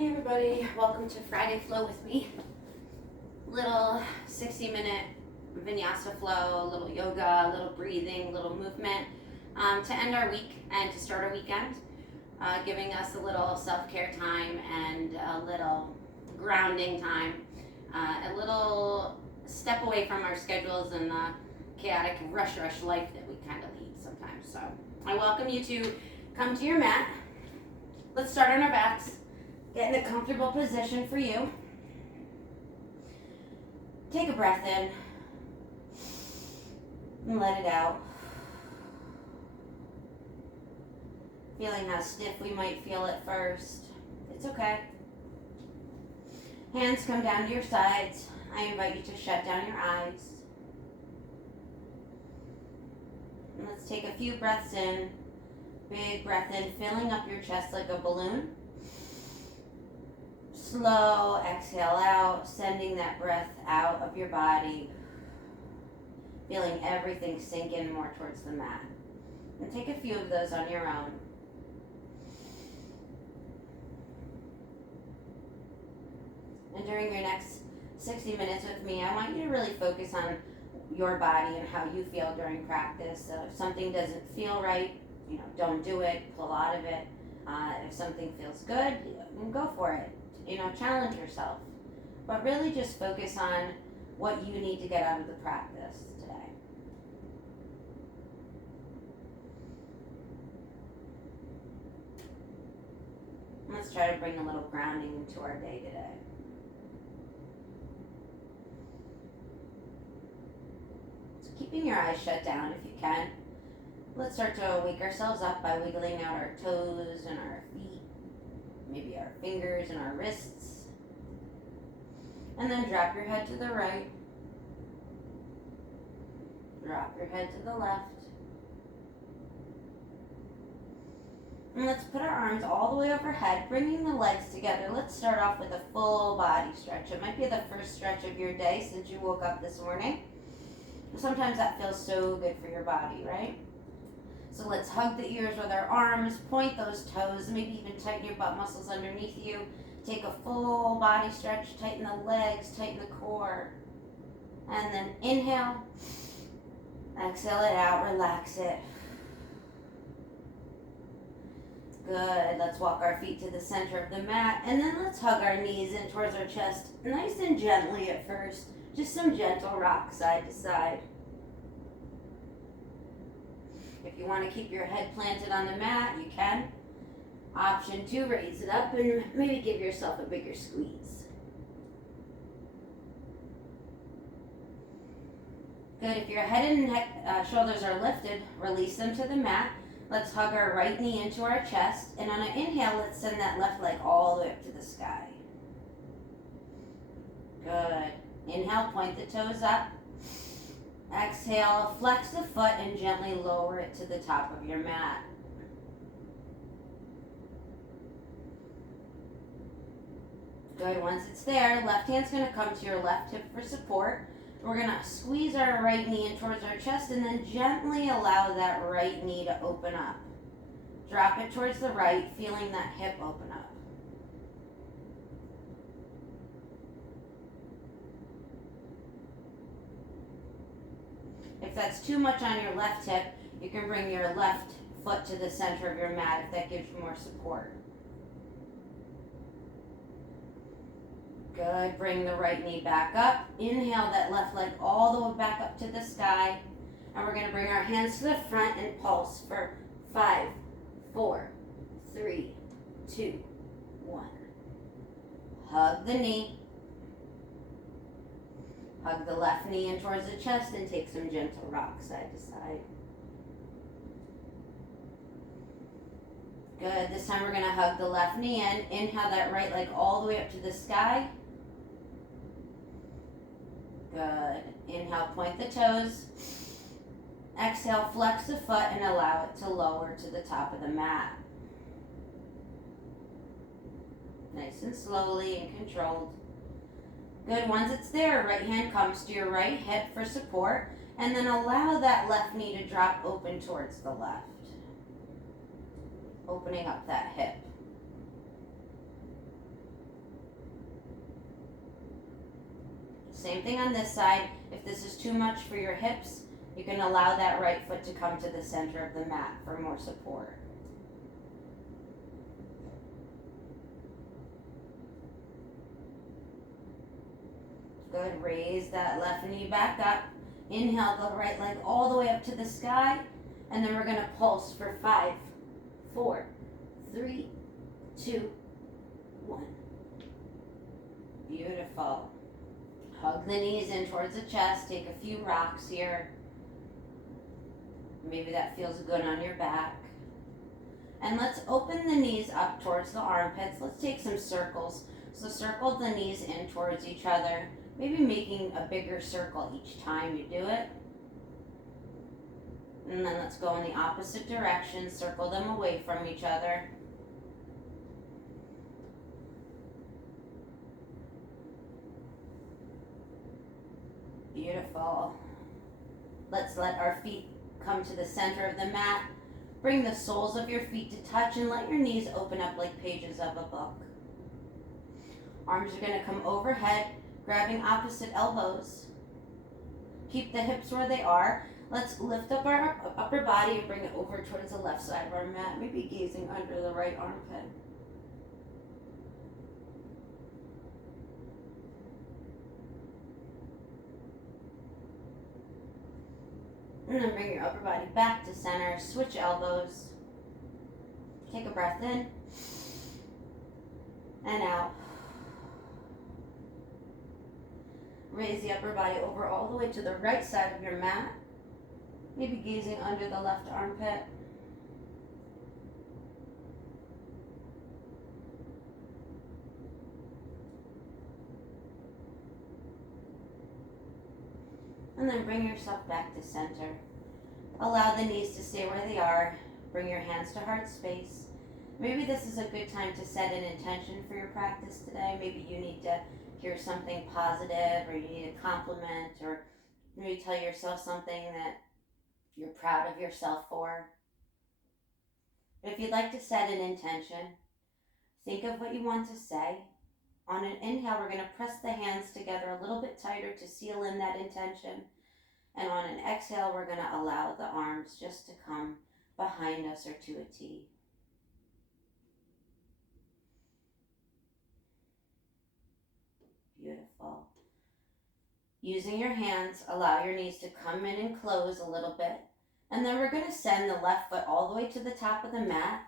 Hey everybody, welcome to Friday Flow with me. Little 60-minute vinyasa flow, a little yoga, a little breathing, a little movement to end our week and to start our weekend, giving us a little self-care time and a little grounding time, a little step away from our schedules and the chaotic rush life that we kind of lead sometimes. So I welcome you to come to your mat. Let's start on our backs. Get in a comfortable position for you. Take a breath in and let it out. Feeling how stiff we might feel at first. It's okay. Hands come down to your sides. I invite you to shut down your eyes. And let's take a few breaths in. Big breath in, filling up your chest like a balloon. Slow exhale out, sending that breath out of your body, feeling everything sink in more towards the mat. And take a few of those on your own. And during your next 60 minutes with me, I want you to really focus on your body and how you feel during practice. So if something doesn't feel right, don't do it, pull out of it. If something feels good, go for it. Challenge yourself. But really just focus on what you need to get out of the practice today. Let's try to bring a little grounding into our day today. So keeping your eyes shut down if you can. Let's start to wake ourselves up by wiggling out our toes and our feet, maybe our fingers and our wrists. And then drop your head to the right. Drop your head to the left. And let's put our arms all the way overhead, bringing the legs together. Let's start off with a full body stretch. It might be the first stretch of your day since you woke up this morning. Sometimes that feels so good for your body, right? So let's hug the ears with our arms, point those toes, maybe even tighten your butt muscles underneath you. Take a full body stretch, tighten the legs, tighten the core. And then inhale, exhale it out, relax it. Good, let's walk our feet to the center of the mat, and then let's hug our knees in towards our chest, nice and gently at first. Just some gentle rock side to side. If you want to keep your head planted on the mat, you can. Option 2, raise it up and maybe give yourself a bigger squeeze. Good, if your head and neck, shoulders are lifted, release them to the mat. Let's hug our right knee into our chest, and on an inhale, let's send that left leg all the way up to the sky. Good. Inhale, point the toes up. Exhale, flex the foot and gently lower it to the top of your mat. Good, once it's there, left hand's going to come to your left hip for support. We're going to squeeze our right knee in towards our chest and then gently allow that right knee to open up. Drop it towards the right, feeling that hip open up. If that's too much on your left hip, you can bring your left foot to the center of your mat if that gives you more support. Good, bring the right knee back up. Inhale that left leg all the way back up to the sky. And we're going to bring our hands to the front and pulse for 5, 4, 3, 2, 1. Hug the knee. Hug the left knee in towards the chest and take some gentle rock side to side. Good. This time we're going to hug the left knee in. Inhale that right leg all the way up to the sky. Good. Inhale, point the toes. Exhale, flex the foot and allow it to lower to the top of the mat. Nice and slowly and controlled. Good, once it's there, right hand comes to your right hip for support, and then allow that left knee to drop open towards the left. Opening up that hip. Same thing on this side. If this is too much for your hips, you can allow that right foot to come to the center of the mat for more support. Good, raise that left knee back up. Inhale, the right leg all the way up to the sky. And then we're gonna pulse for 5, 4, 3, 2, 1. Beautiful. Hug the knees in towards the chest. Take a few rocks here. Maybe that feels good on your back. And let's open the knees up towards the armpits. Let's take some circles. So circle the knees in towards each other. Maybe making a bigger circle each time you do it. And then let's go in the opposite direction. Circle them away from each other. Beautiful. Let's let our feet come to the center of the mat. Bring the soles of your feet to touch and let your knees open up like pages of a book. Arms are going to come overhead, grabbing opposite elbows. Keep the hips where they are. Let's lift up our upper body and bring it over towards the left side of our mat, maybe gazing under the right armpit. And then bring your upper body back to center, switch elbows. Take a breath in and out. Raise the upper body over all the way to the right side of your mat, maybe gazing under the left armpit. And then bring yourself back to center. Allow the knees to stay where they are. Bring your hands to heart space. Maybe this is a good time to set an intention for your practice today. Maybe you need to hear something positive, or you need a compliment, or maybe tell yourself something that you're proud of yourself for. But if you'd like to set an intention, think of what you want to say. On an inhale, we're going to press the hands together a little bit tighter to seal in that intention. And on an exhale, we're going to allow the arms just to come behind us or to a T. Beautiful. Using your hands, allow your knees to come in and close a little bit. And then we're going to send the left foot all the way to the top of the mat,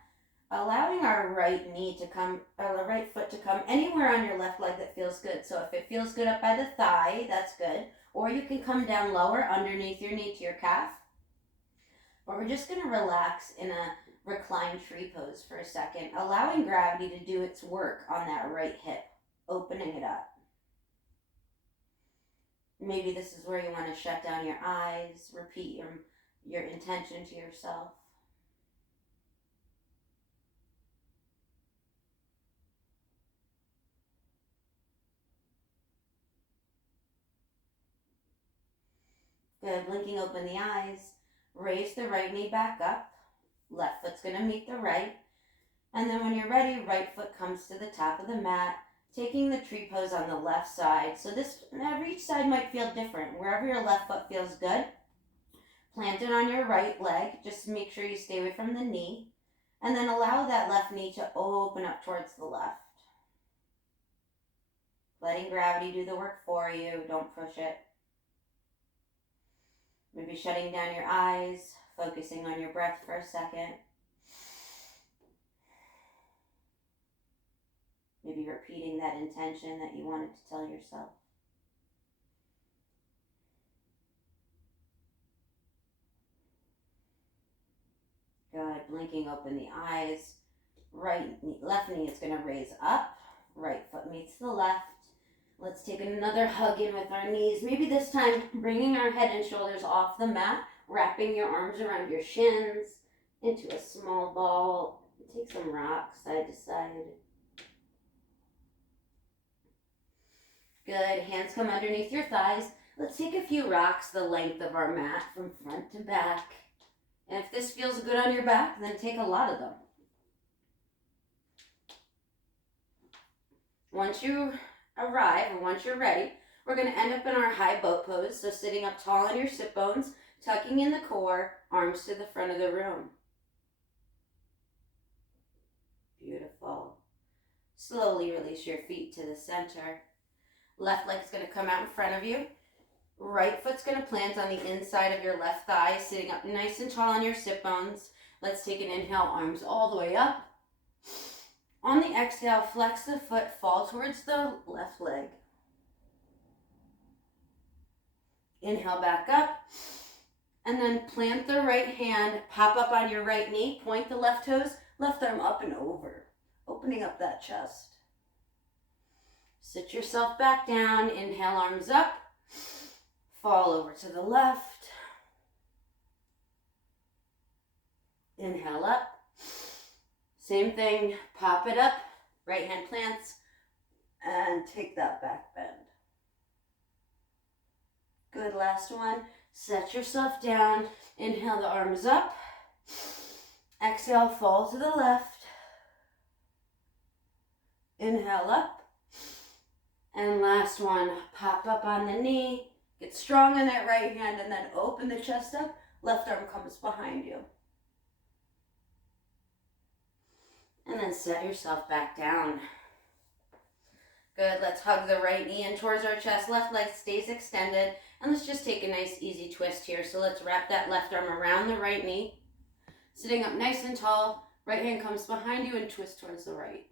allowing our right foot to come anywhere on your left leg that feels good. So if it feels good up by the thigh, that's good. Or you can come down lower underneath your knee to your calf. But we're just going to relax in a reclined tree pose for a second, allowing gravity to do its work on that right hip, opening it up. Maybe this is where you want to shut down your eyes, repeat your intention to yourself. Good, blinking open the eyes. Raise the right knee back up. Left foot's going to meet the right. And then when you're ready, right foot comes to the top of the mat, taking the tree pose on the left side. So each side might feel different. Wherever your left foot feels good, plant it on your right leg. Just make sure you stay away from the knee. And then allow that left knee to open up towards the left. Letting gravity do the work for you. Don't push it. Maybe shutting down your eyes, focusing on your breath for a second. Maybe repeating that intention that you wanted to tell yourself. Good, blinking open the eyes. Left knee is going to raise up. Right foot meets the left. Let's take another hug in with our knees. Maybe this time bringing our head and shoulders off the mat, wrapping your arms around your shins into a small ball. Take some rocks side to side. Good, hands come underneath your thighs. Let's take a few rocks the length of our mat from front to back. And if this feels good on your back, then take a lot of them. Once you arrive, or once you're ready, We're going to end up in our high boat pose. So sitting up tall on your sit bones, tucking in the core, arms to the front of the room. Beautiful. Slowly release your feet to the center. Left leg's going to come out in front of you. Right foot's going to plant on the inside of your left thigh, sitting up nice and tall on your sit bones. Let's take an inhale, arms all the way up. On the exhale, flex the foot, fall towards the left leg. Inhale back up. And then plant the right hand, pop up on your right knee, point the left toes, left arm up and over, opening up that chest. Sit yourself back down, inhale, arms up, fall over to the left. Inhale up. Same thing, pop it up, right hand plants, and take that back bend. Good, last one. Set yourself down, inhale the arms up, exhale, fall to the left, inhale up, and last one, pop up on the knee, get strong in that right hand, and then open the chest up, left arm comes behind you. And then set yourself back down. Good, let's hug the right knee in towards our chest, left leg stays extended, and let's just take a nice easy twist here. So let's wrap that left arm around the right knee, sitting up nice and tall, right hand comes behind you and twist towards the right.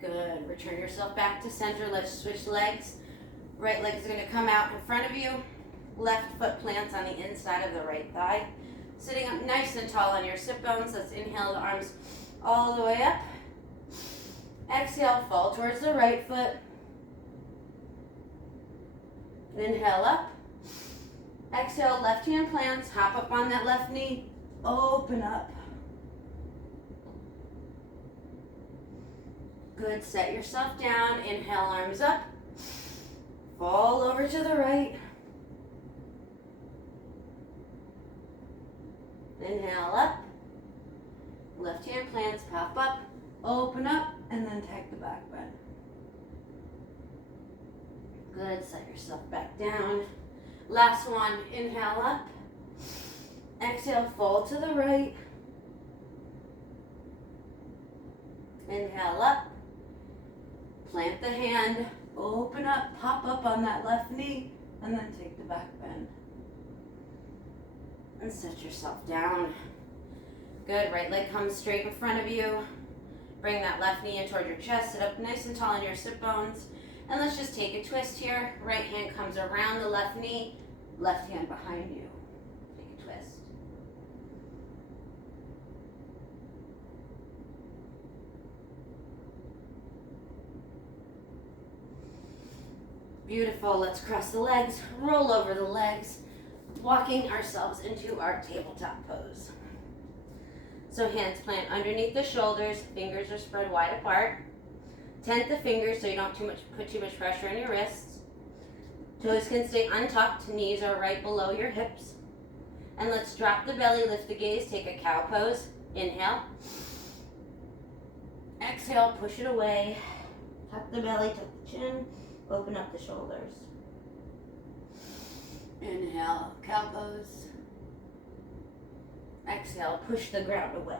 Good, return yourself back to center, let's switch legs. Right leg is going to come out in front of you. Left foot plants on the inside of the right thigh. Sitting up nice and tall on your sit bones. Let's inhale the arms all the way up. Exhale, fall towards the right foot. Inhale up. Exhale, left hand plants. Hop up on that left knee. Open up. Good, set yourself down. Inhale, arms up. Fall over to the right. Inhale up. Left hand plants, pop up, open up, and then take the back bend. Good, set yourself back down. Last one, inhale up. Exhale, fall to the right. Inhale up. Plant the hand, open up, pop up on that left knee, and then take the back bend. And set yourself down. Good, right leg comes straight in front of you. Bring that left knee in toward your chest, sit up nice and tall on your sit bones. And let's just take a twist here. Right hand comes around the left knee, left hand behind you. Take a twist. Beautiful, let's cross the legs, roll over the legs, walking ourselves into our tabletop pose. So hands plant underneath the shoulders, fingers are spread wide apart. Tent the fingers so you don't put too much pressure on your wrists. Toes can stay untucked, knees are right below your hips. And let's drop the belly, lift the gaze, take a cow pose. Inhale. Exhale, push it away. Tuck the belly, tuck the chin, open up the shoulders. Inhale, cow pose. Exhale, push the ground away.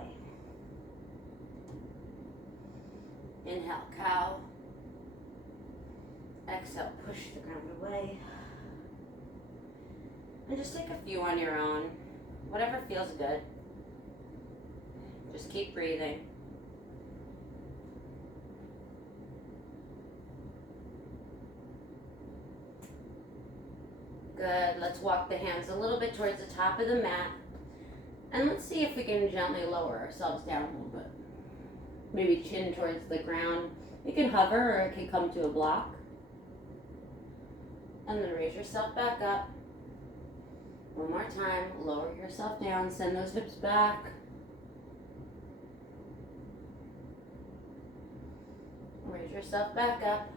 Inhale, cow. Exhale, push the ground away. And just take a few on your own. Whatever feels good. Just keep breathing. Good. Let's walk the hands a little bit towards the top of the mat. And let's see if we can gently lower ourselves down a little bit. Maybe chin towards the ground. You can hover or it can come to a block. And then raise yourself back up. One more time. Lower yourself down. Send those hips back. Raise yourself back up.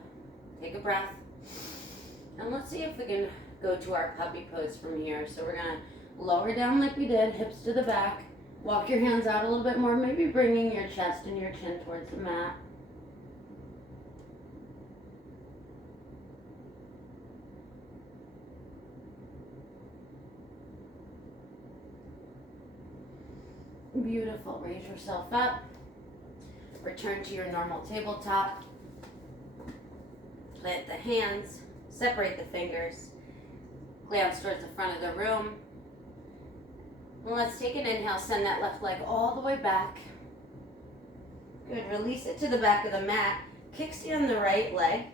Take a breath. And let's see if we can go to our puppy pose from here. So we're going to lower down like we did, hips to the back. Walk your hands out a little bit more, maybe bringing your chest and your chin towards the mat. Beautiful. Raise yourself up. Return to your normal tabletop. Plant the hands. Separate the fingers. Glance towards the front of the room. And let's take an inhale. Send that left leg all the way back. Good. Release it to the back of the mat. Kickstand the right leg.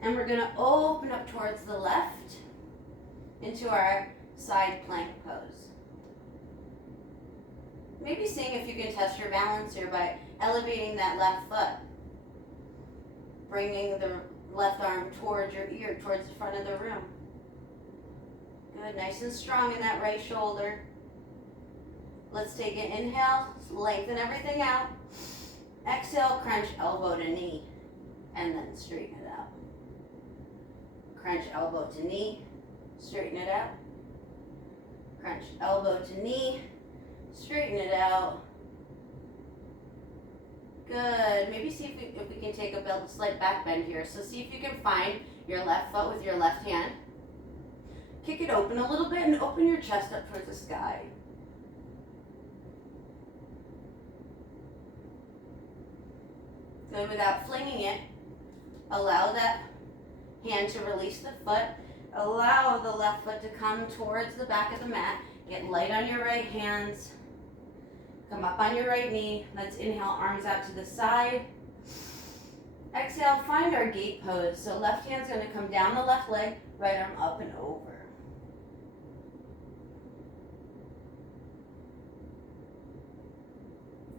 And we're going to open up towards the left into our side plank pose. Maybe seeing if you can test your balance here by elevating that left foot. Bringing the left arm towards your ear, towards the front of the room. Good, nice and strong in that right shoulder. Let's take an inhale, lengthen everything out. Exhale, crunch elbow to knee, and then straighten it out. Crunch elbow to knee, straighten it out. Crunch elbow to knee, straighten it out. Good. Maybe see if we can take a slight back bend here. So see if you can find your left foot with your left hand. Kick it open a little bit and open your chest up towards the sky. Good. Without flinging it, allow that hand to release the foot. Allow the left foot to come towards the back of the mat. Get light on your right hands. Come up on your right knee. Let's inhale, arms out to the side. Exhale, find our gate pose. So left hand's going to come down the left leg, right arm up and over.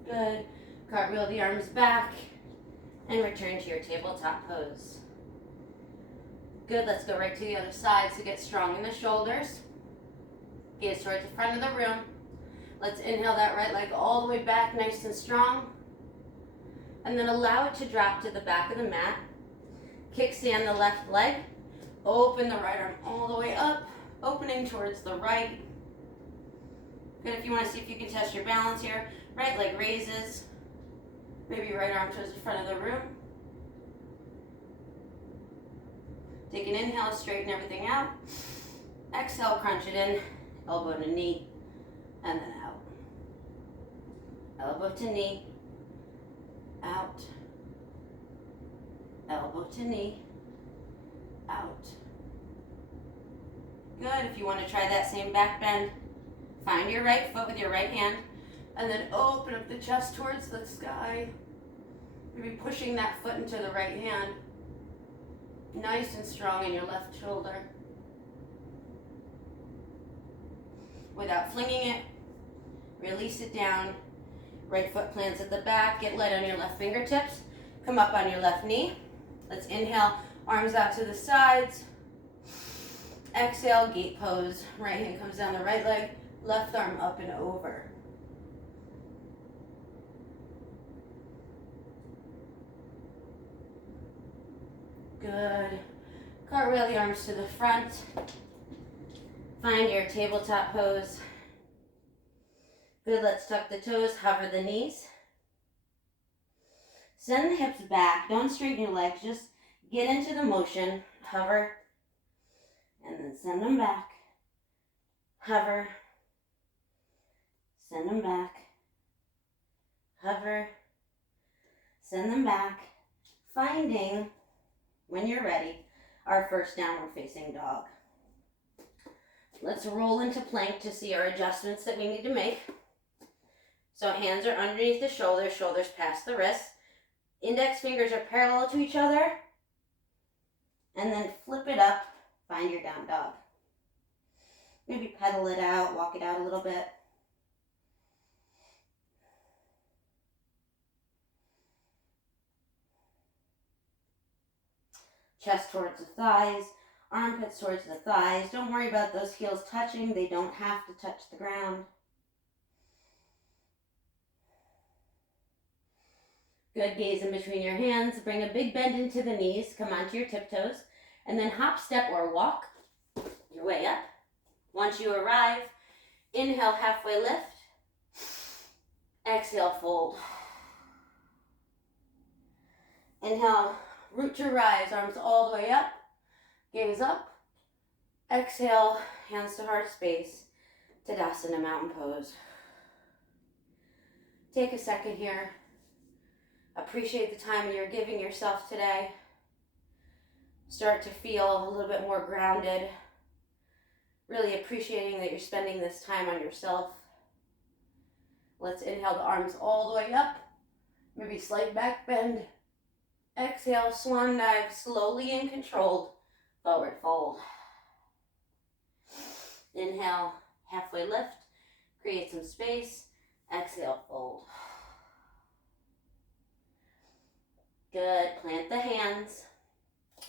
Good. Cartwheel the arms back and return to your tabletop pose. Good. Let's go right to the other side. So get strong in the shoulders. Gaze towards the front of the room. Let's inhale that right leg all the way back, nice and strong. And then allow it to drop to the back of the mat. Kickstand the left leg. Open the right arm all the way up, opening towards the right. Good, if you want to see if you can test your balance here. Right leg raises. Maybe right arm towards the front of the room. Take an inhale, straighten everything out. Exhale, crunch it in, elbow to knee, and then out. Elbow to knee, out. Elbow to knee, out. Good. If you want to try that same back bend, find your right foot with your right hand, and then open up the chest towards the sky. Maybe pushing that foot into the right hand. Nice and strong in your left shoulder. Without flinging it, release it down. Right foot plants at the back. Get light on your left fingertips. Come up on your left knee. Let's inhale, arms out to the sides. Exhale, gate pose. Right hand comes down the right leg, left arm up and over. Good. Cartwheel the arms to the front. Find your tabletop pose. Good, let's tuck the toes, hover the knees. Send the hips back, don't straighten your legs, just get into the motion, hover, and then send them back. Hover, send them back. Hover, send them back. Finding, when you're ready, our first downward facing dog. Let's roll into plank to see our adjustments that we need to make. So hands are underneath the shoulders, shoulders past the wrists. Index fingers are parallel to each other. And then flip it up, find your down dog. Maybe pedal it out, walk it out a little bit. Chest towards the thighs, armpits towards the thighs. Don't worry about those heels touching. They don't have to touch the ground. Good, gaze in between your hands. Bring a big bend into the knees. Come onto your tiptoes. And then hop, step, or walk your way up. Once you arrive, inhale, halfway lift. Exhale, fold. Inhale, root to rise, arms all the way up, gaze up. Exhale, hands to heart space, Tadasana Mountain Pose. Take a second here. Appreciate the time you're giving yourself today. Start to feel a little bit more grounded. Really appreciating that you're spending this time on yourself. Let's inhale the arms all the way up. Maybe slight back bend. Exhale, swan dive, slowly and controlled, forward fold. Inhale, halfway lift, create some space. Exhale, fold. Good, plant the hands.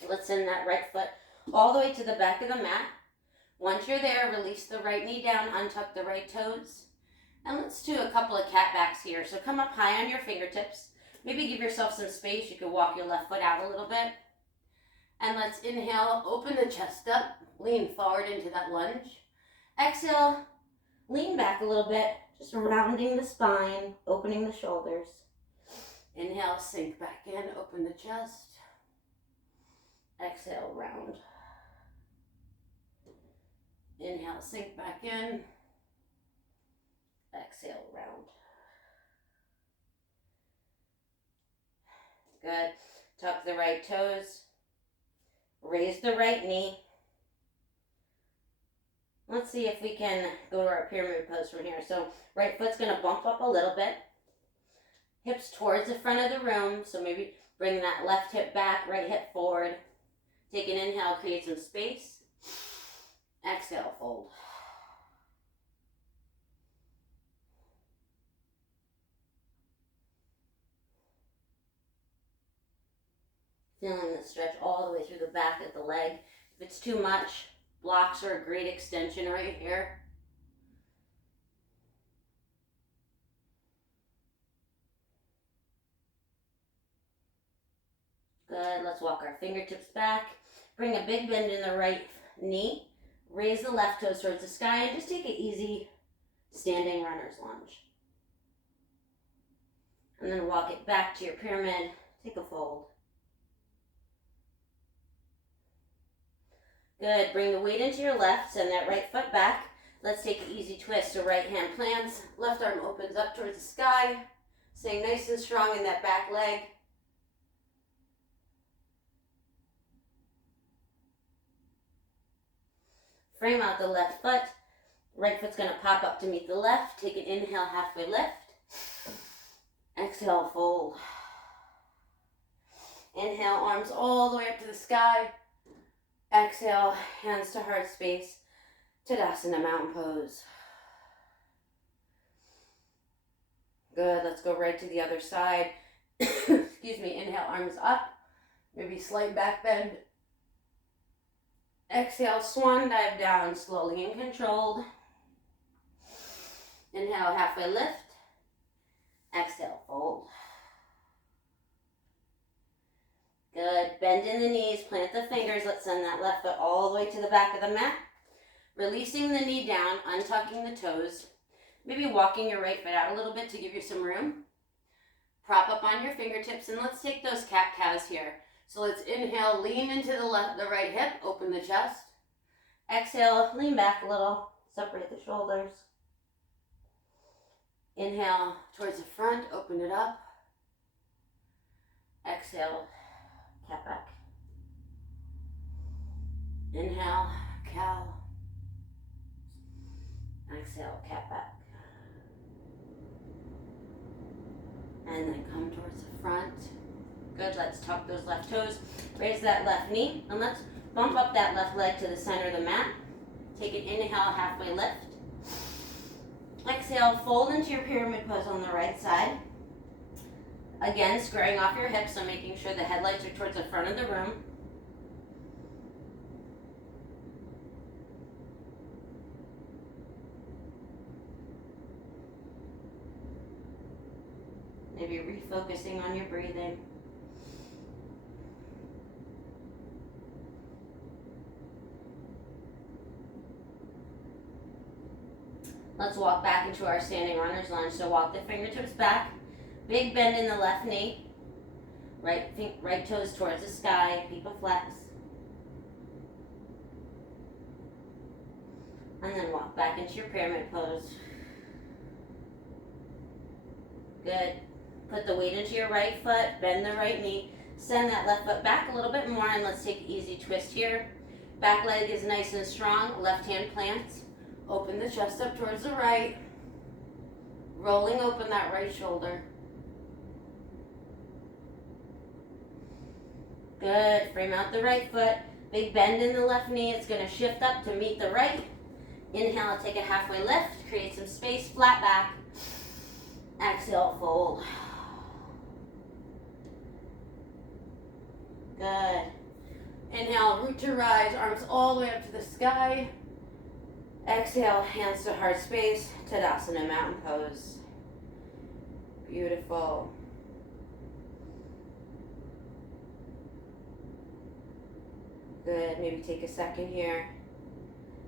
Let's send that right foot all the way to the back of the mat. Once you're there, release the right knee down, untuck the right toes. And let's do a couple of cat backs here. So come up high on your fingertips. Maybe give yourself some space. You can walk your left foot out a little bit. And let's inhale, open the chest up, lean forward into that lunge. Exhale, lean back a little bit, just rounding the spine, opening the shoulders. Inhale, sink back in, open the chest. Exhale, round. Inhale, sink back in. Exhale, round. Good. Tuck the right toes. Raise the right knee. Let's see if we can go to our pyramid pose from here. So right foot's going to bump up a little bit. Hips towards the front of the room. So maybe bring that left hip back, right hip forward. Take an inhale, create some space. Exhale, fold. Feeling the stretch all the way through the back of the leg. If it's too much, blocks are a great extension right here. Good, let's walk our fingertips back. Bring a big bend in the right knee. Raise the left toes towards the sky and just take an easy standing runner's lunge. And then walk it back to your pyramid. Take a fold. Good, bring the weight into your left, send that right foot back. Let's take an easy twist. So right hand plants, left arm opens up towards the sky. Staying nice and strong in that back leg. Frame out the left foot. Right foot's going to pop up to meet the left. Take an inhale, halfway lift. Exhale, fold. Inhale, arms all the way up to the sky. Exhale, hands to heart space. Tadasana Mountain Pose. Good, let's go right to the other side. Excuse me, inhale, arms up. Maybe slight back bend. Exhale, swan dive down, slowly and controlled. Inhale, halfway lift. Exhale, fold. Good, bend in the knees, plant the fingers. Let's send that left foot all the way to the back of the mat. Releasing the knee down, untucking the toes. Maybe walking your right foot out a little bit to give you some room. Prop up on your fingertips and let's take those cat-cows here. So let's inhale, lean into the right hip, open the chest. Exhale, lean back a little, separate the shoulders. Inhale towards the front, open it up. Exhale, cat back. Inhale, cow. Exhale, cat back. And then come towards the front. Good, let's tuck those left toes. Raise that left knee. And let's bump up that left leg to the center of the mat. Take an inhale, halfway lift. Exhale, fold into your pyramid pose on the right side. Again, squaring off your hips, so making sure the headlights are towards the front of the room. Maybe refocusing on your breathing. Let's walk back into our standing runner's lunge. So walk the fingertips back. Big bend in the left knee. Right toes towards the sky. Pipa flex. And then walk back into your pyramid pose. Good. Put the weight into your right foot. Bend the right knee. Send that left foot back a little bit more, and let's take an easy twist here. Back leg is nice and strong. Left hand plants. Open the chest up towards the right. Rolling open that right shoulder. Good. Frame out the right foot. Big bend in the left knee. It's going to shift up to meet the right. Inhale, take a halfway lift. Create some space. Flat back. Exhale, fold. Good. Inhale, root to rise, arms all the way up to the sky. Exhale, hands to heart space, Tadasana, mountain pose. Beautiful. Good, maybe take a second here.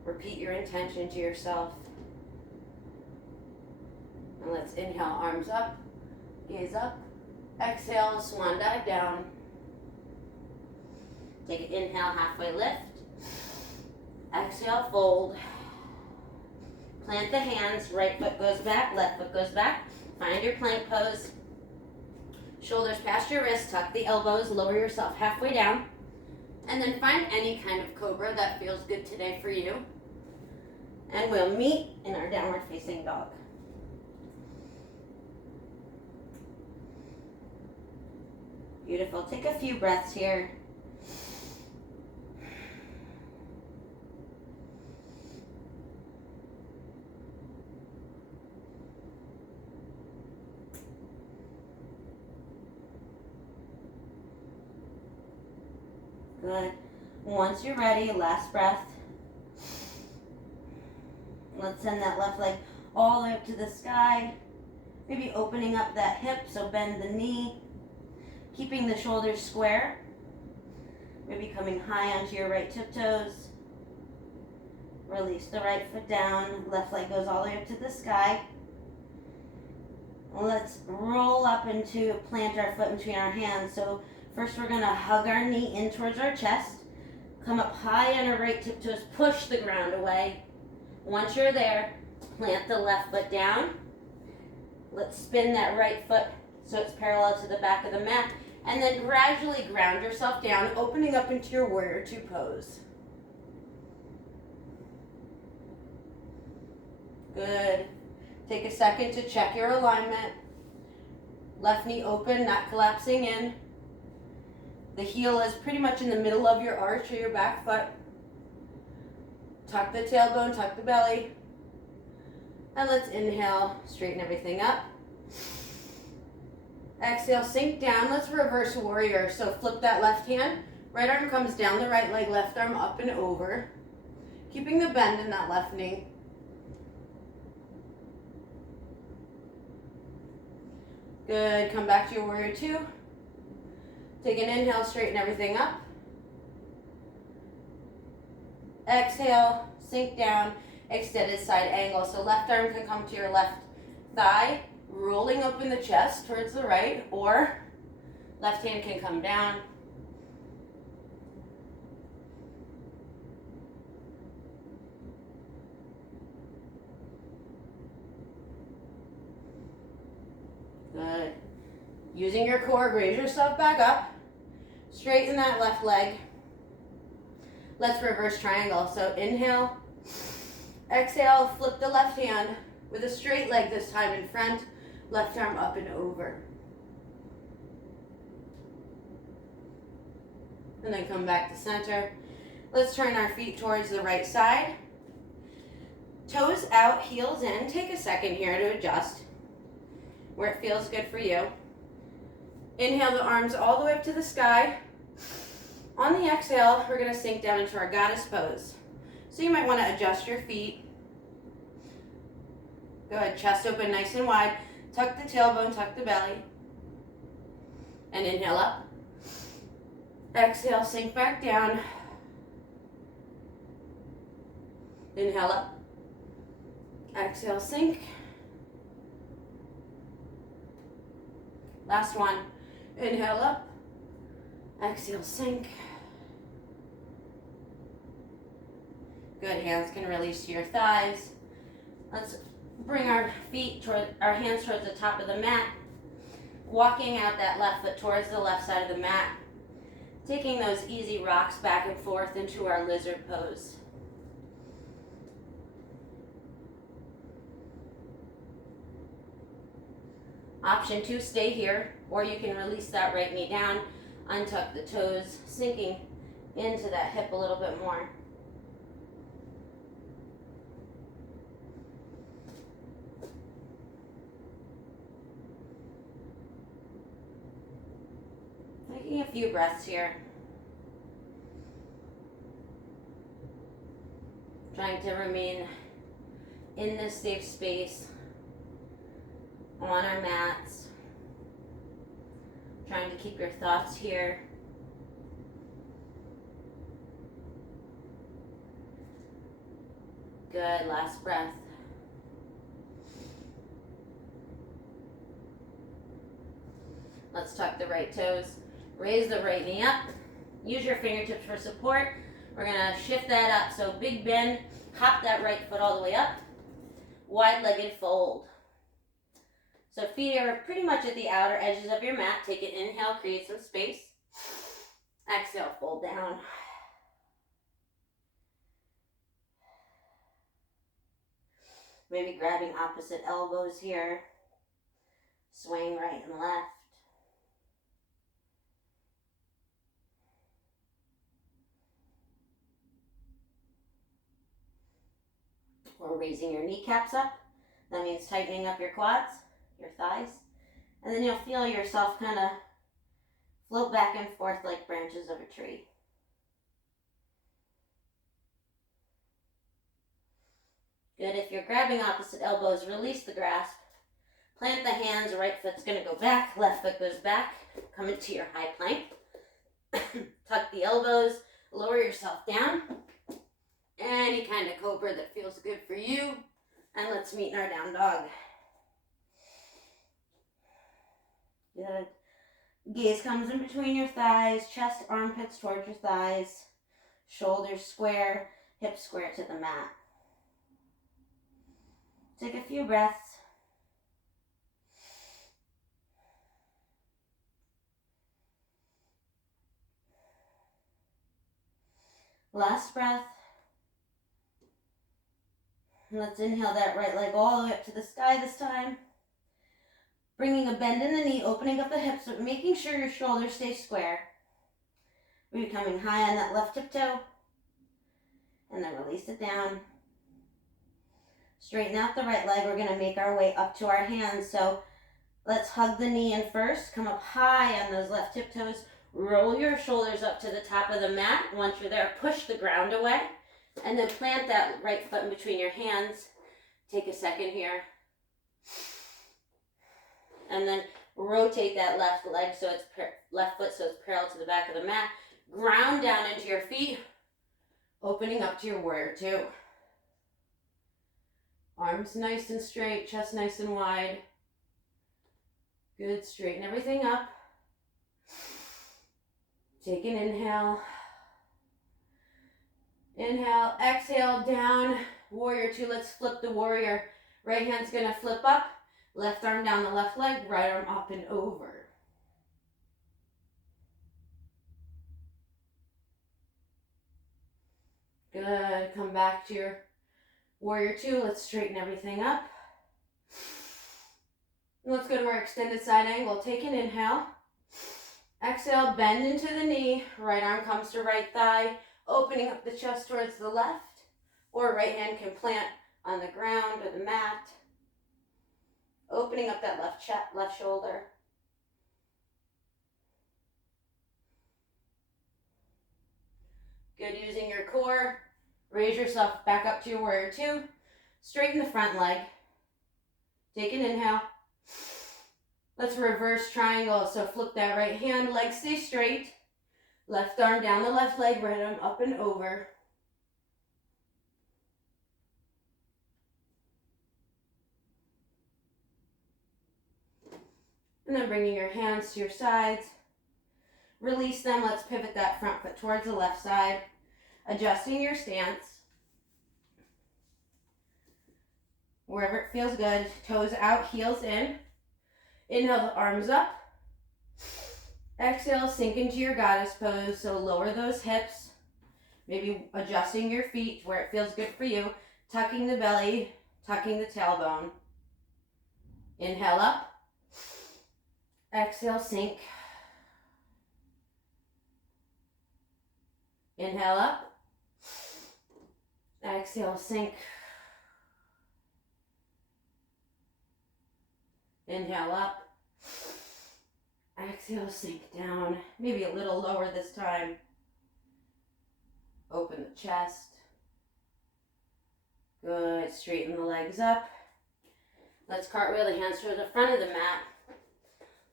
Repeat your intention to yourself. And let's inhale, arms up, gaze up. Exhale, swan dive down. Take an inhale, halfway lift. Exhale, fold. Plant the hands, right foot goes back, left foot goes back. Find your plank pose. Shoulders past your wrists, tuck the elbows, lower yourself halfway down. And then find any kind of cobra that feels good today for you. And we'll meet in our downward facing dog. Beautiful. Take a few breaths here. Good. Once you're ready, last breath. Let's send that left leg all the way up to the sky. Maybe opening up that hip, so bend the knee. Keeping the shoulders square. Maybe coming high onto your right tiptoes. Release the right foot down. Left leg goes all the way up to the sky. Let's roll up into plant our foot between our hands. So first we're going to hug our knee in towards our chest. Come up high on our right tiptoes. Push the ground away. Once you're there, plant the left foot down. Let's spin that right foot so it's parallel to the back of the mat. And then gradually ground yourself down, opening up into your warrior two pose. Good. Take a second to check your alignment. Left knee open, not collapsing in. The heel is pretty much in the middle of your arch or your back foot. Tuck the tailbone, tuck the belly. And let's inhale, straighten everything up. Exhale, sink down. Let's reverse warrior. So flip that left hand. Right arm comes down the right leg, left arm up and over. Keeping the bend in that left knee. Good. Come back to your warrior two. Take an inhale, straighten everything up. Exhale, sink down, extended side angle. So left arm can come to your left thigh, rolling open the chest towards the right, or left hand can come down. Good. Using your core, raise yourself back up. Straighten that left leg. Let's reverse triangle. So inhale, exhale, flip the left hand with a straight leg this time in front, left arm up and over. And then come back to center. Let's turn our feet towards the right side. Toes out, heels in. Take a second here to adjust where it feels good for you. Inhale the arms all the way up to the sky. On the exhale, we're going to sink down into our goddess pose. So you might want to adjust your feet. Go ahead, chest open nice and wide. Tuck the tailbone, tuck the belly. And inhale up. Exhale, sink back down. Inhale up. Exhale, sink. Last one. Inhale up. Exhale, sink. Good. Hands can release to your thighs. Let's bring our hands towards the top of the mat. Walking out that left foot towards the left side of the mat. Taking those easy rocks back and forth into our lizard pose. Option 2, stay here, or you can release that right knee down, untuck the toes, sinking into that hip a little bit more. Taking a few breaths here. Trying to remain in this safe space on our mats. Trying to keep your thoughts here. Good, last breath. Let's tuck the right toes. Raise the right knee up. Use your fingertips for support. We're gonna shift that up. So big bend, hop that right foot all the way up. Wide-legged fold. So feet are pretty much at the outer edges of your mat. Take an inhale, create some space. Exhale, fold down. Maybe grabbing opposite elbows here. Swaying right and left. Or raising your kneecaps up. That means tightening up your quads, your thighs. And then you'll feel yourself kind of float back and forth like branches of a tree. Good. If you're grabbing opposite elbows, release the grasp. Plant the hands, right foot's going to go back, left foot goes back. Come into your high plank. Tuck the elbows, lower yourself down. Any kind of cobra that feels good for you. And let's meet in our down dog. Good. Gaze comes in between your thighs, chest, armpits towards your thighs, shoulders square, hips square to the mat. Take a few breaths. Last breath. Let's inhale that right leg all the way up to the sky this time. Bringing a bend in the knee, opening up the hips, but making sure your shoulders stay square. We're becoming high on that left tiptoe. And then release it down. Straighten out the right leg. We're going to make our way up to our hands. So let's hug the knee in first. Come up high on those left tiptoes. Roll your shoulders up to the top of the mat. Once you're there, push the ground away. And then plant that right foot in between your hands. Take a second here. And then rotate that left leg so it's left foot so it's parallel to the back of the mat. Ground down into your feet. Opening up to your warrior two. Arms nice and straight, chest nice and wide. Good, straighten everything up. Take an inhale. Inhale, exhale, down, warrior two. Let's flip the warrior. Right hand's gonna flip up, left arm down the left leg, right arm up and over. Good, come back to your warrior two. Let's straighten everything up. Let's go to our extended side angle. Take an inhale. Exhale, bend into the knee. Right arm comes to right thigh. Opening up the chest towards the left, or right hand can plant on the ground or the mat. Opening up that left shoulder. Good, using your core. Raise yourself back up to your warrior two. Straighten the front leg. Take an inhale. Let's reverse triangle. So flip that right hand, leg stay straight. Left arm down the left leg, right arm up and over. And then bringing your hands to your sides. Release them. Let's pivot that front foot towards the left side. Adjusting your stance. Wherever it feels good. Toes out, heels in. Inhale the arms up. Exhale, sink into your goddess pose. So lower those hips. Maybe adjusting your feet where it feels good for you. Tucking the belly, tucking the tailbone. Inhale up. Exhale, sink. Inhale up. Exhale, sink. Inhale up. Exhale, sink down. Maybe a little lower this time. Open the chest. Good. Straighten the legs up. Let's cartwheel the hands toward the front of the mat.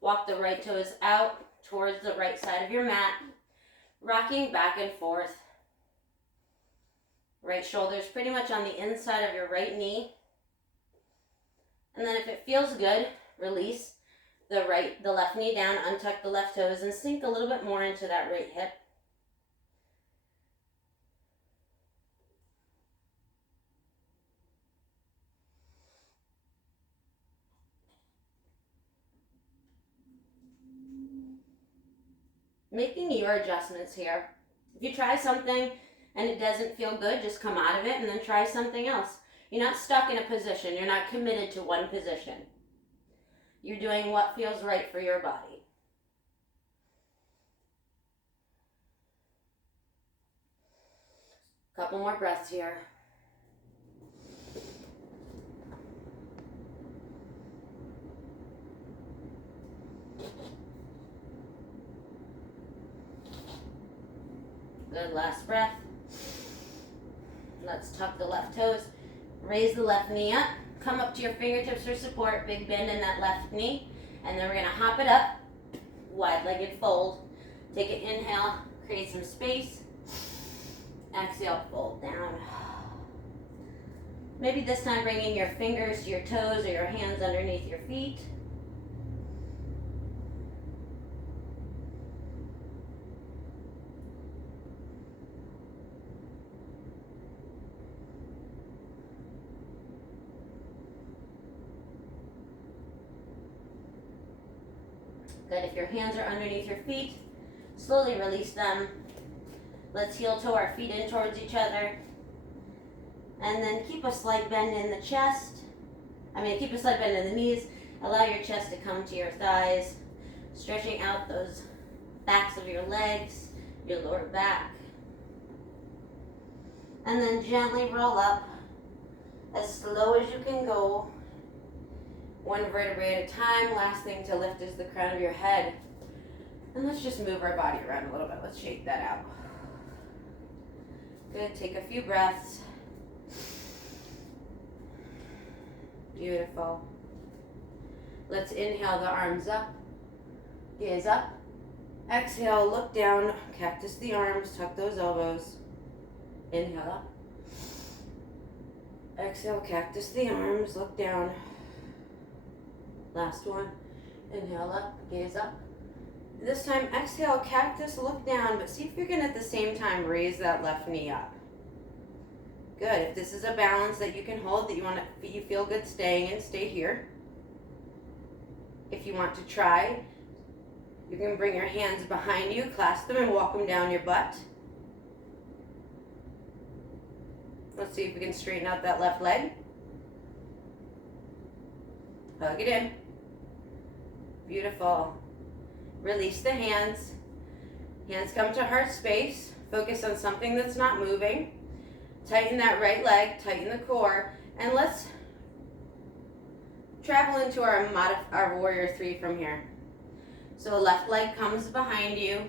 Walk the right toes out towards the right side of your mat. Rocking back and forth. Right shoulder's pretty much on the inside of your right knee. And then if it feels good, release the left knee down, untuck the left toes, and sink a little bit more into that right hip. Making your adjustments here. If you try something and it doesn't feel good, just come out of it and then try something else. You're not stuck in a position. You're not committed to one position. You're doing what feels right for your body. Couple more breaths here. Good, last breath. Let's tuck the left toes. Raise the left knee up. Come up to your fingertips for support. Big bend in that left knee. And then we're going to hop it up. Wide-legged fold. Take an inhale. Create some space. Exhale, fold down. Maybe this time bringing your fingers to your toes or your hands underneath your feet. Good, if your hands are underneath your feet, slowly release them. Let's heel toe our feet in towards each other. And then keep a slight bend in the chest. Keep a slight bend in the knees. Allow your chest to come to your thighs. Stretching out those backs of your legs, your lower back. And then gently roll up as slow as you can go. One vertebrae at a time. Last thing to lift is the crown of your head. And let's just move our body around a little bit. Let's shake that out. Good, take a few breaths. Beautiful. Let's inhale the arms up. Gaze up. Exhale, look down. Cactus the arms, tuck those elbows. Inhale up. Exhale, cactus the arms, look down. Last one. Inhale up, gaze up. This time, exhale, cactus, look down, but see if you can at the same time raise that left knee up. Good. If this is a balance that you can hold, that you feel good staying in, stay here. If you want to try, you can bring your hands behind you, clasp them, and walk them down your butt. Let's see if we can straighten out that left leg. Hug it in. Beautiful. Release the hands. Hands come to heart space. Focus on something that's not moving. Tighten that right leg, tighten the core, and let's travel into our warrior three from here. So left leg comes behind you,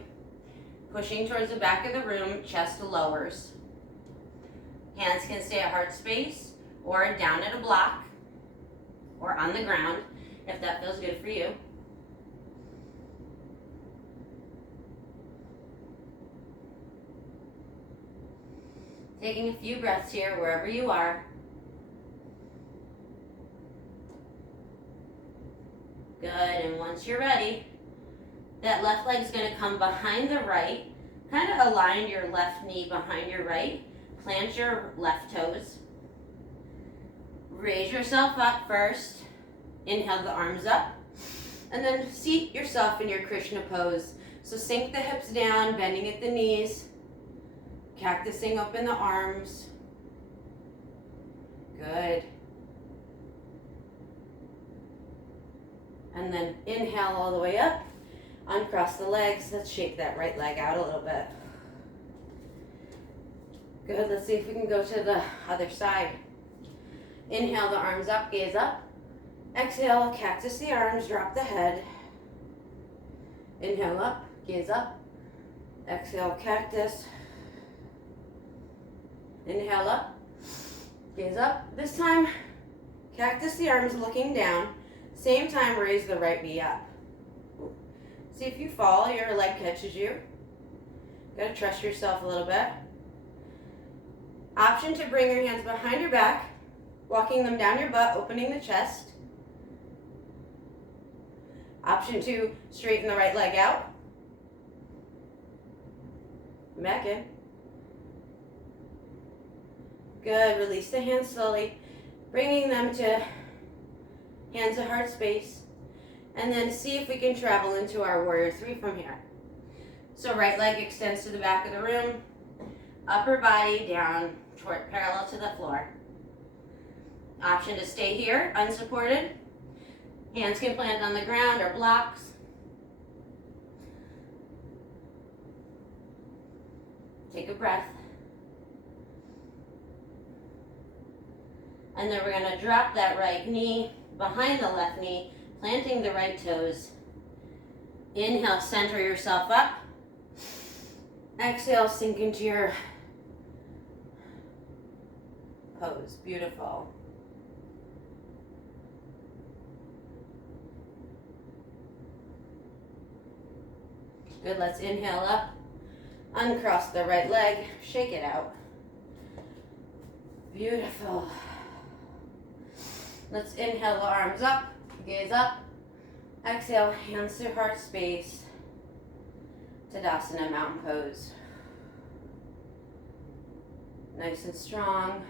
pushing towards the back of the room, chest lowers. Hands can stay at heart space or down at a block or on the ground if that feels good for you. Taking a few breaths here wherever you are. Good, and once you're ready, that left leg's gonna come behind the right. Kind of align your left knee behind your right. Plant your left toes. Raise yourself up first. Inhale the arms up. And then seat yourself in your Krishna pose. So sink the hips down, bending at the knees. Cactusing open the arms. Good. And then inhale all the way up. Uncross the legs. Let's shake that right leg out a little bit. Good. Let's see if we can go to the other side. Inhale the arms up, gaze up. Exhale, cactus the arms, drop the head. Inhale up, gaze up. Exhale, cactus. Inhale up, gaze up. This time, cactus the arms looking down. Same time, raise the right knee up. See if you fall, your leg catches you. Gotta trust yourself a little bit. Option to bring your hands behind your back, walking them down your butt, opening the chest. Option to straighten the right leg out. Back in. Good, release the hands slowly, bringing them to hands to heart space. And then see if we can travel into our warrior three from here. So right leg extends to the back of the room, upper body down toward parallel to the floor. Option to stay here, unsupported. Hands can plant on the ground or blocks. Take a breath. And then we're gonna drop that right knee behind the left knee, planting the right toes. Inhale, center yourself up. Exhale, sink into your pose. Beautiful. Good, let's inhale up. Uncross the right leg, shake it out. Beautiful. Let's inhale the arms up, gaze up. Exhale, hands to heart space. Tadasana, mountain pose. Nice and strong.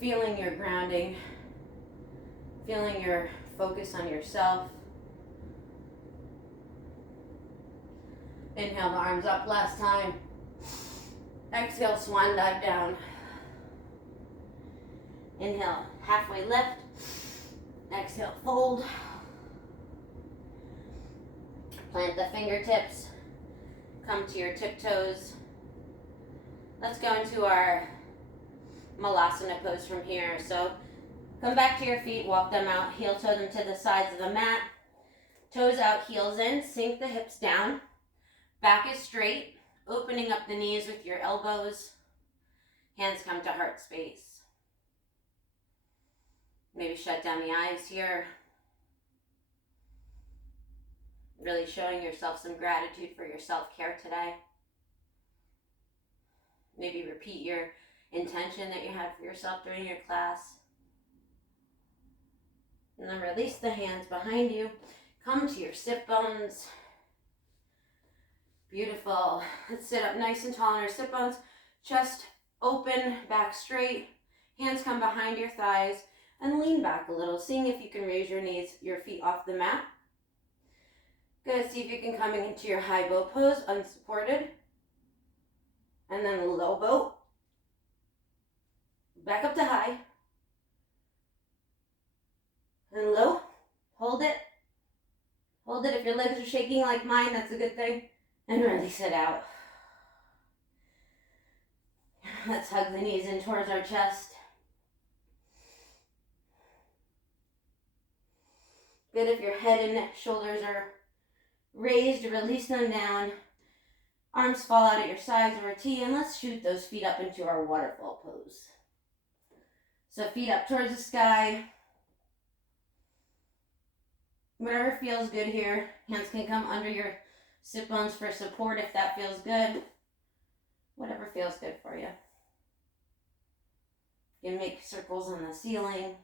Feeling your grounding. Feeling your focus on yourself. Inhale the arms up last time. Exhale, swan dive down. Inhale, halfway lift. Exhale, fold. Plant the fingertips. Come to your tiptoes. Let's go into our Malasana pose from here. So come back to your feet, walk them out, heel toe them to the sides of the mat. Toes out, heels in, sink the hips down. Back is straight, opening up the knees with your elbows. Hands come to heart space. Maybe shut down the eyes here. Really showing yourself some gratitude for your self-care today. Maybe repeat your intention that you had for yourself during your class. And then release the hands behind you. Come to your sit bones. Beautiful. Let's sit up nice and tall on our sit bones. Chest open, back straight. Hands come behind your thighs. And lean back a little, seeing if you can raise your knees, your feet off the mat. Good, see if you can come into your high boat pose, unsupported. And then low boat. Back up to high. And low. Hold it. Hold it. If your legs are shaking like mine, that's a good thing. And release it out. Let's hug the knees in towards our chest. Good, if your head and neck, shoulders are raised, release them down. Arms fall out at your sides over T, and let's shoot those feet up into our waterfall pose. So feet up towards the sky. Whatever feels good here. Hands can come under your sit bones for support if that feels good. Whatever feels good for you. You can make circles on the ceiling.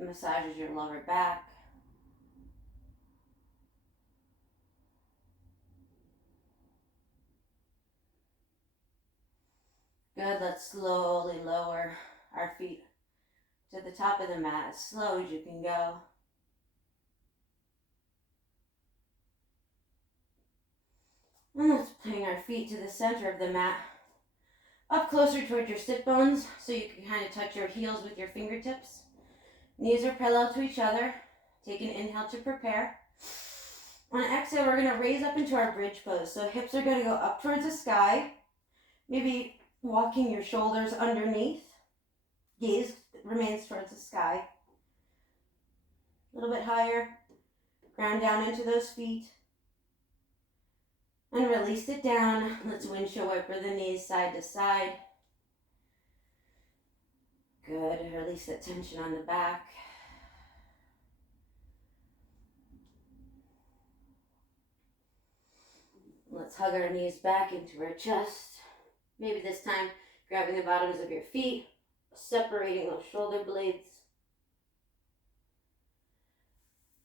massages your lower back. Good, let's slowly lower our feet to the top of the mat as slow as you can go. And let's bring our feet to the center of the mat, up closer towards your sit bones so you can kind of touch your heels with your fingertips. Knees are parallel to each other. Take an inhale to prepare. On exhale, we're going to raise up into our bridge pose. So hips are going to go up towards the sky, maybe walking your shoulders underneath. Gaze remains towards the sky. A little bit higher. Ground down into those feet. And release it down. Let's windshield wiper the knees side to side. Good. Release that tension on the back. Let's hug our knees back into our chest. Maybe this time grabbing the bottoms of your feet, separating those shoulder blades.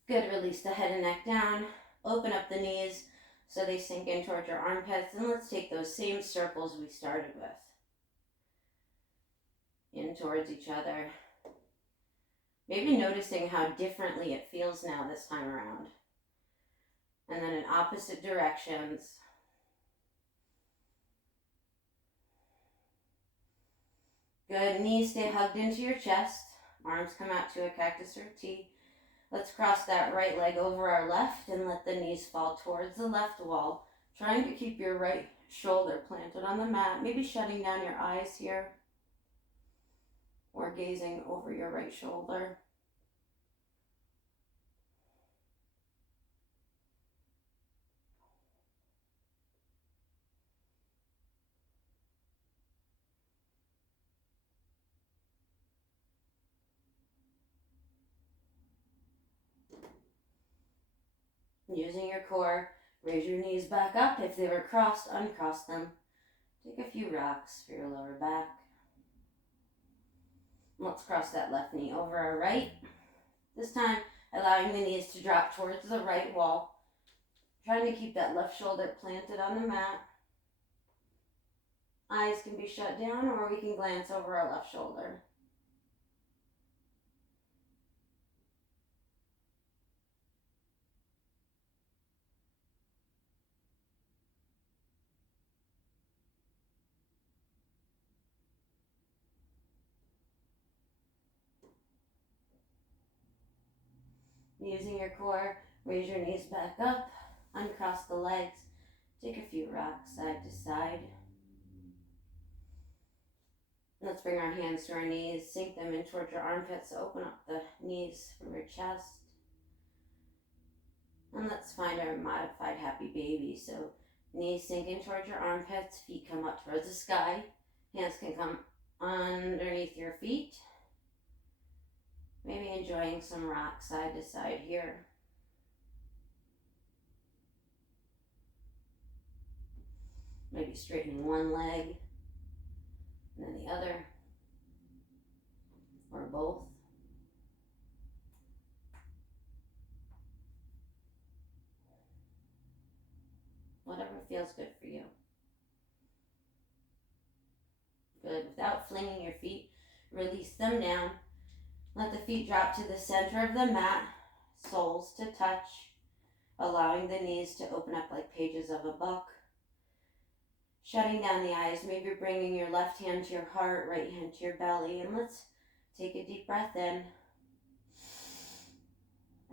Good. Release the head and neck down. Open up the knees so they sink in towards your armpits. And let's take those same circles we started with. In towards each other. Maybe noticing how differently it feels now this time around. And then in opposite directions. Good. Knees stay hugged into your chest. Arms come out to a cactus or T. Let's cross that right leg over our left and let the knees fall towards the left wall. Trying to keep your right shoulder planted on the mat. Maybe shutting down your eyes here. Or gazing over your right shoulder. Using your core, raise your knees back up. If they were crossed, uncross them. Take a few rocks for your lower back. Let's cross that left knee over our right. This time, allowing the knees to drop towards the right wall. Trying to keep that left shoulder planted on the mat. Eyes can be shut down or we can glance over our left shoulder. Using your core, raise your knees back up, uncross the legs, take a few rocks side to side. Let's bring our hands to our knees, sink them in towards your armpits, open up the knees from your chest. And let's find our modified happy baby. So knees sink in towards your armpits, feet come up towards the sky. Hands can come underneath your feet. Maybe enjoying some rocks side to side here. Maybe straightening one leg and then the other, or both. Whatever feels good for you. Good. Without flinging your feet, release them down. Let the feet drop to the center of the mat, soles to touch, allowing the knees to open up like pages of a book. Shutting down the eyes, maybe bringing your left hand to your heart, right hand to your belly, and let's take a deep breath in.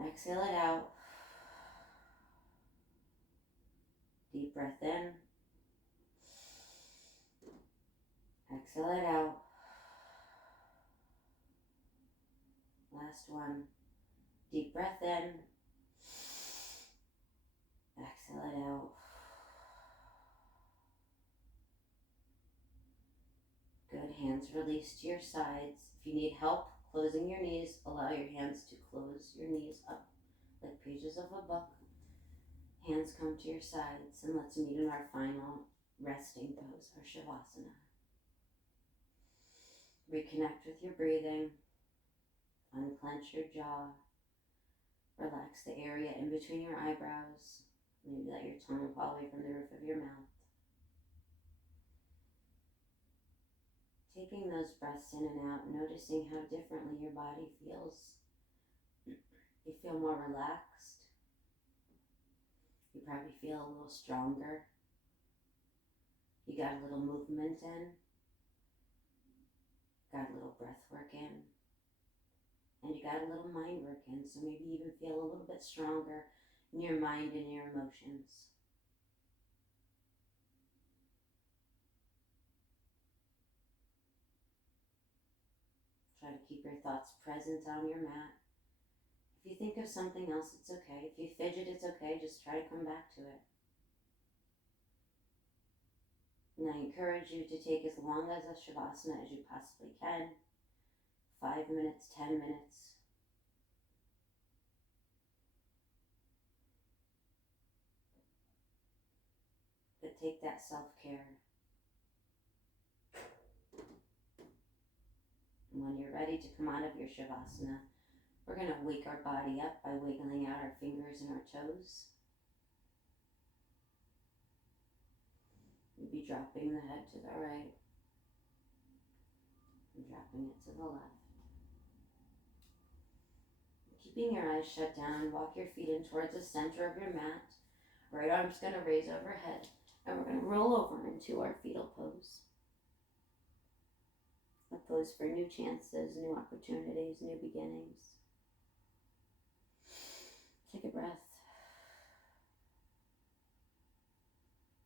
Exhale it out. Deep breath in. Exhale it out. Last one. Deep breath in. Exhale it out. Good. Hands release to your sides. If you need help closing your knees, allow your hands to close your knees up like pages of a book. Hands come to your sides, and let's meet in our final resting pose, our Shavasana. Reconnect with your breathing. Unclench your jaw. Relax the area in between your eyebrows. Maybe let your tongue fall away from the roof of your mouth. Taking those breaths in and out, noticing how differently your body feels. You feel more relaxed. You probably feel a little stronger. You got a little movement in. Got a little breath work in. And you got a little mind work in, so maybe you even feel a little bit stronger in your mind and your emotions. Try to keep your thoughts present on your mat. If you think of something else, it's okay. If you fidget, it's okay. Just try to come back to it. And I encourage you to take as long as a Shavasana as you possibly can. 5 minutes, 10 minutes. But take that self-care. And when you're ready to come out of your Shavasana, we're going to wake our body up by wiggling out our fingers and our toes. You'll be dropping the head to the right and dropping it to the left. Keeping your eyes shut down, walk your feet in towards the center of your mat. Right arm's going to raise overhead, and we're going to roll over into our fetal pose. A pose for new chances, new opportunities, new beginnings. Take a breath.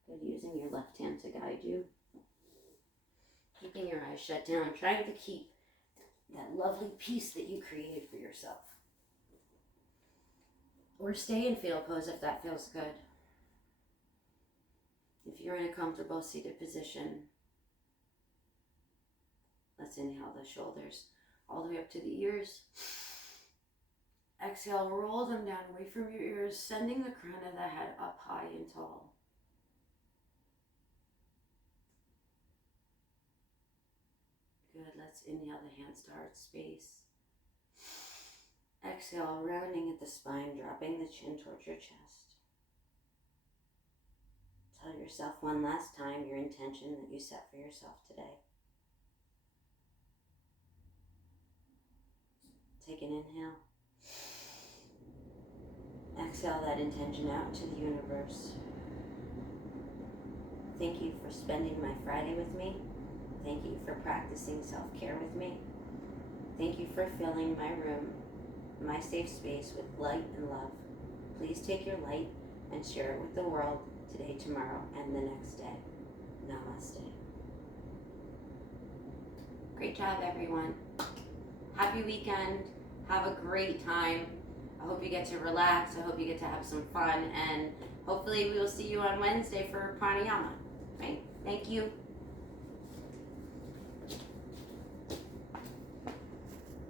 Good, using your left hand to guide you. Keeping your eyes shut down, trying to keep that lovely peace that you created for yourself. Or stay in fetal pose if that feels good. If you're in a comfortable seated position, let's inhale the shoulders all the way up to the ears. Exhale, roll them down away from your ears, sending the crown of the head up high and tall. Good, let's inhale the hands to heart space. Exhale, rounding at the spine, dropping the chin towards your chest. Tell yourself one last time your intention that you set for yourself today. Take an inhale. Exhale that intention out to the universe. Thank you for spending my Friday with me. Thank you for practicing self-care with me. Thank you for filling my room, my safe space, with light and love. Please take your light and share it with the world today, tomorrow, and the next day. Namaste. Great job, everyone. Happy weekend. Have a great time. I hope you get to relax. I hope you get to have some fun. And hopefully we will see you on Wednesday for pranayama. Right? Thank you.